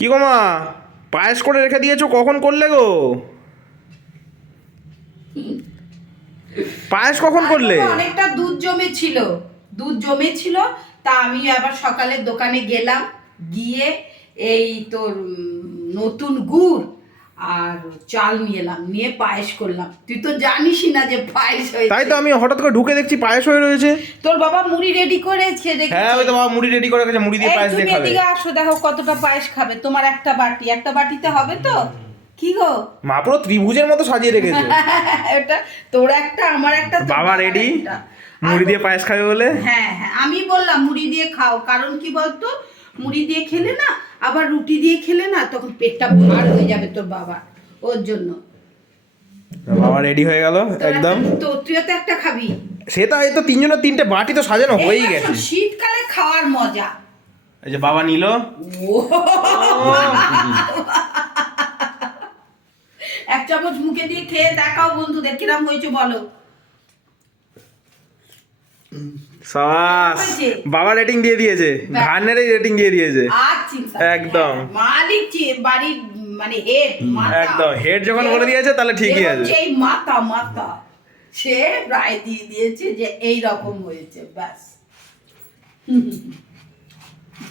কি গো মা, পায়েস করে রেখে দিয়েছো, কখন করলে গো? পায়েস কখন করলে? অনেকটা দুধ জমেছিল। তা আমি আবার সকালে দোকানে গেলাম, গিয়ে এই তোর নতুন গুড় আর চাল নিয়ে এলাম, নিয়ে পায়েস করলাম। তুই তো জানিসই না যে পায়েস হয়েছে। তাই তো আমি হঠাৎ করে ঢুকে দেখছি পায়েস হয়ে রয়েছে। তোর বাবা মুড়ি রেডি করেছে রেখেছে। হ্যাঁ, ওই তো বাবা মুড়ি রেডি করে রেখেছে, মুড়ি দিয়ে পায়েস দিয়ে তুমি খাবে। এদিকে আসো, দেখো কতটা পায়েস খাবে। তোমার একটা বাটিতে হবে তো? কি গো মা পুরো ত্রিভুজের মতো সাজিয়ে রেখেছে। এটা তোর একটা, আমার একটা, তোর বাবা বাবার রেডি একটা। মুড়ি দিয়ে পায়েস খাবে বলে। হ্যাঁ হ্যাঁ, আমি বললাম মুড়ি দিয়ে খাও, কারণ কি বলতো, মুড়ি দিয়ে খেলে না, আবার রুটি দিয়ে খেলে না, তখন পেটটা ভার হয়ে যাবে তোর বাবা, ওর জন্য। বাবা রেডি হয়ে গেল একদম। তো তুইও তো একটা খাবি। সেটা এই তো তিনজনের তিনটে বাটি তো সাজানো হয়েই এইবার গেছে। শোন, শীতকালে খাওয়ার মজা। এই যে বাবা নিল। ও এক চামচ মুখে দিয়ে খেয়ে দেখাও বন্ধুদের কিরম হয়েছে বলো। সাবাস, বাবা রেটিং দিয়ে দিয়েছে, ভান্ডারেই রেটিং দিয়ে দিয়েছে। আর চিন্তা একদম। মালিক বাড়ির মানে হেড, একদম হেড যখন বলে দিয়েছে তাহলে ঠিকই আছে। এই মাথা সে রায় দিয়ে দিয়েছে যে এই রকম হয়েছে, ব্যাস।